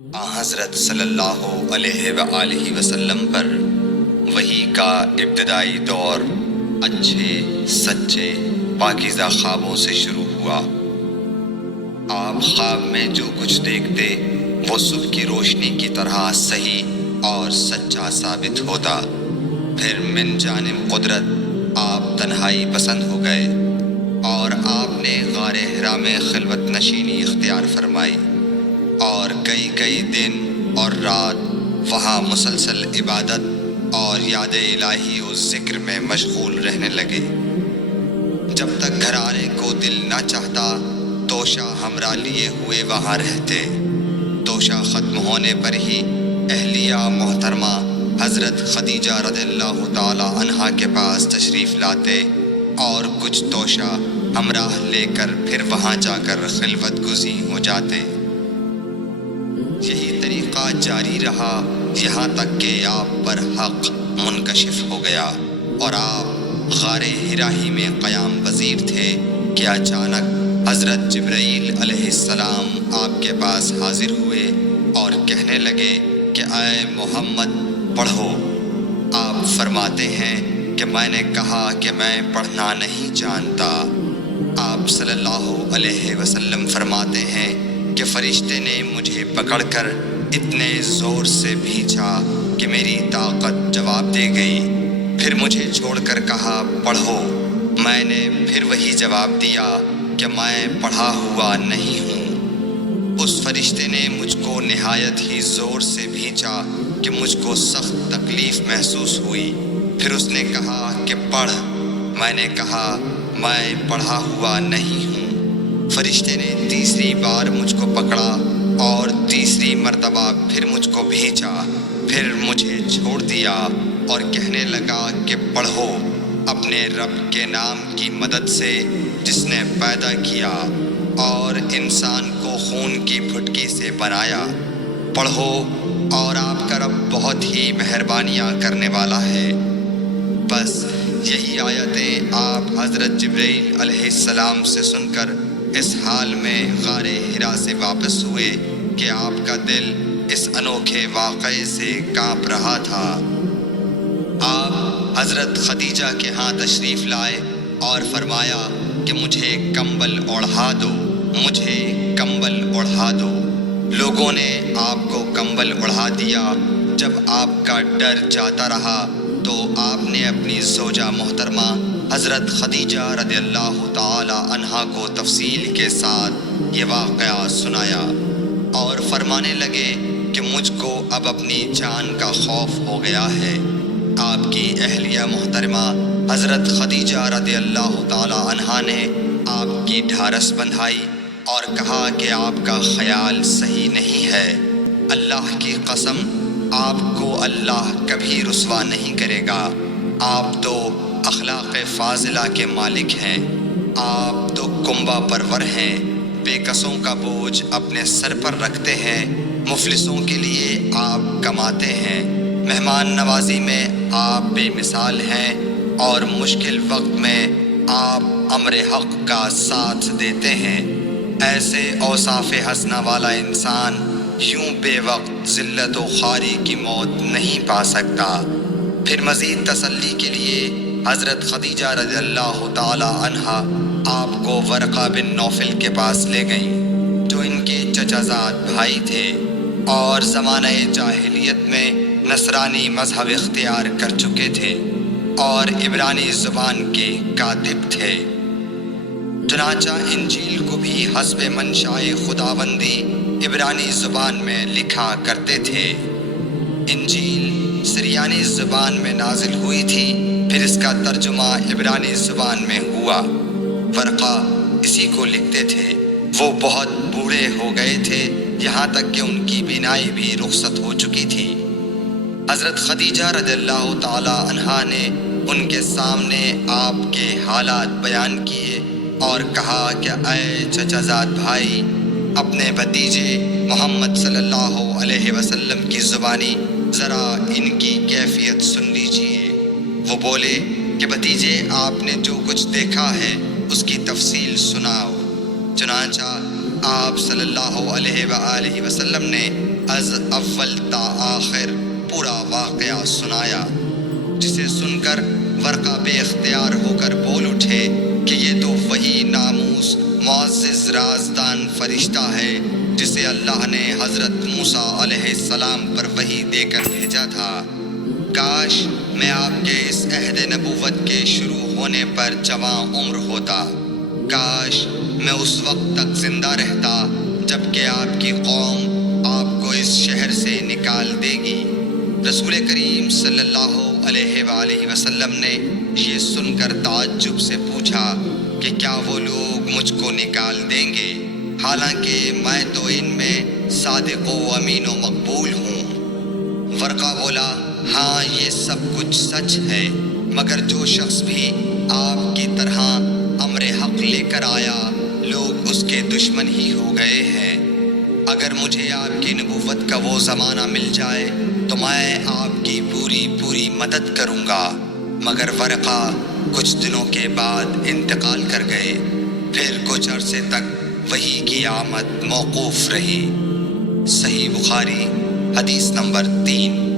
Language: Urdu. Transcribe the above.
حضرت صلی اللہ علیہ وآلہ وسلم پر وحی کا ابتدائی دور اچھے سچے پاکیزہ خوابوں سے شروع ہوا۔ آپ خواب میں جو کچھ دیکھتے وہ صبح کی روشنی کی طرح صحیح اور سچا ثابت ہوتا۔ پھر من جانب قدرت آپ تنہائی پسند ہو گئے اور آپ نے غار حرا میں خلوت نشینی اختیار فرمائی اور کئی دن اور رات وہاں مسلسل عبادت اور یاد الہی و ذکر میں مشغول رہنے لگے۔ جب تک گھر آنے کو دل نہ چاہتا توشہ ہمراہ لیے ہوئے وہاں رہتے۔ توشہ ختم ہونے پر ہی اہلیہ محترمہ حضرت خدیجہ رضی اللہ تعالی عنہا کے پاس تشریف لاتے اور کچھ توشہ ہمراہ لے کر پھر وہاں جا کر خلوت گزین ہو جاتے۔ یہی طریقہ جاری رہا یہاں تک کہ آپ پر حق منکشف ہو گیا اور آپ غار حرا ہی میں قیام پذیر تھے کہ اچانک حضرت جبرائیل علیہ السلام آپ کے پاس حاضر ہوئے اور کہنے لگے کہ اے محمد پڑھو۔ آپ فرماتے ہیں کہ میں نے کہا کہ میں پڑھنا نہیں جانتا۔ آپ صلی اللہ علیہ وسلم فرماتے ہیں کہ فرشتے نے مجھے پکڑ کر اتنے زور سے بھینچا کہ میری طاقت جواب دے گئی۔ پھر مجھے چھوڑ کر کہا پڑھو۔ میں نے پھر وہی جواب دیا کہ میں پڑھا ہوا نہیں ہوں۔ اس فرشتے نے مجھ کو نہایت ہی زور سے بھینچا کہ مجھ کو سخت تکلیف محسوس ہوئی۔ پھر اس نے کہا کہ پڑھ۔ میں نے کہا میں پڑھا ہوا نہیں ہوں۔ فرشتے نے تیسری بار مجھ کو پکڑا اور تیسری مرتبہ پھر مجھ کو بھینچا۔ پھر مجھے چھوڑ دیا اور کہنے لگا کہ پڑھو اپنے رب کے نام کی مدد سے جس نے پیدا کیا اور انسان کو خون کی پھٹکی سے بنایا۔ پڑھو اور آپ کا رب بہت ہی مہربانیاں کرنے والا ہے۔ بس یہی آیتیں آپ حضرت جبرائیل علیہ السلام سے سن کر اس حال میں غار حرا سے واپس ہوئے کہ آپ کا دل اس انوکھے واقعے سے کانپ رہا تھا۔ آپ حضرت خدیجہ کے ہاں تشریف لائے اور فرمایا کہ مجھے کمبل اوڑھا دو، مجھے کمبل اوڑھا دو۔ لوگوں نے آپ کو کمبل اوڑھا دیا۔ جب آپ کا ڈر جاتا رہا تو آپ نے اپنی زوجہ محترمہ حضرت خدیجہ رضی اللہ تعالی عنہا کو تفصیل کے ساتھ یہ واقعہ سنایا اور فرمانے لگے کہ مجھ کو اب اپنی جان کا خوف ہو گیا ہے۔ آپ کی اہلیہ محترمہ حضرت خدیجہ رضی اللہ تعالی عنہا نے آپ کی ڈھارس بندھائی اور کہا کہ آپ کا خیال صحیح نہیں ہے۔ اللہ کی قسم آپ کو اللہ کبھی رسوا نہیں کرے گا۔ آپ تو اخلاق فاضلہ کے مالک ہیں۔ آپ تو کنبہ پرور ہیں، بے کسوں کا بوجھ اپنے سر پر رکھتے ہیں، مفلسوں کے لیے آپ کماتے ہیں، مہمان نوازی میں آپ بے مثال ہیں اور مشکل وقت میں آپ امر حق کا ساتھ دیتے ہیں۔ ایسے اوصاف حسنہ والا انسان یوں بے وقت ذلت و خواری کی موت نہیں پا سکتا۔ پھر مزید تسلی کے لیے حضرت خدیجہ رضی اللہ تعالی عنہا آپ کو ورقہ بن نوفل کے پاس لے گئیں جو ان کے چچا زاد بھائی تھے اور زمانہ جاہلیت میں نصرانی مذہب اختیار کر چکے تھے اور عبرانی زبان کے کاتب تھے۔ چنانچہ انجیل کو بھی حسب منشائے خداوندی عبرانی زبان میں لکھا کرتے تھے۔ انجیل سریانی زبان میں نازل ہوئی تھی، پھر اس کا ترجمہ عبرانی زبان میں ہوا۔ ورقہ اسی کو لکھتے تھے۔ وہ بہت بوڑھے ہو گئے تھے، یہاں تک کہ ان کی بینائی بھی رخصت ہو چکی تھی۔ حضرت خدیجہ رضی اللہ تعالی عنہا نے ان کے سامنے آپ کے حالات بیان کیے اور کہا کہ اے چچا زاد بھائی، اپنے بھتیجے محمد صلی اللہ علیہ وسلم کی زبانی ذرا ان کی کیفیت سن لیجئے۔ وہ بولے کہ بھتیجے آپ نے جو کچھ دیکھا ہے اس کی تفصیل سناؤ۔ چنانچہ آپ صلی اللہ علیہ وآلہ وسلم نے از اول تا آخر پورا واقعہ سنایا، جسے سن کر ورقہ بے اختیار ہو کر بول اٹھے کہ یہ تو وہی ناموس معزز رازدان فرشتہ ہے جسے اللہ نے حضرت موسیٰ علیہ السلام پر وحی دے کر بھیجا تھا۔ کاش میں آپ کے اس عہد نبوت کے شروع ہونے پر جواں عمر ہوتا، کاش میں اس وقت تک زندہ رہتا جب کہ آپ کی قوم آپ کو اس شہر سے نکال دے گی۔ رسول کریم صلی اللہ علیہ وآلہ وسلم نے یہ سن کر تعجب سے پوچھا کہ کیا وہ لوگ مجھ کو نکال دیں گے، حالانکہ میں تو ان میں صادق و امین و مقبول ہوں؟ ورقہ بولا، ہاں یہ سب کچھ سچ ہے، مگر جو شخص بھی آپ کی طرح امر حق لے کر آیا لوگ اس کے دشمن ہی ہو گئے ہیں۔ اگر مجھے آپ کی نبوت کا وہ زمانہ مل جائے تو میں آپ کی پوری مدد کروں گا، مگر ورقہ کچھ دنوں کے بعد انتقال کر گئے، پھر کچھ عرصے تک وحی کی آمد موقوف رہی۔ صحیح بخاری حدیث نمبر 3۔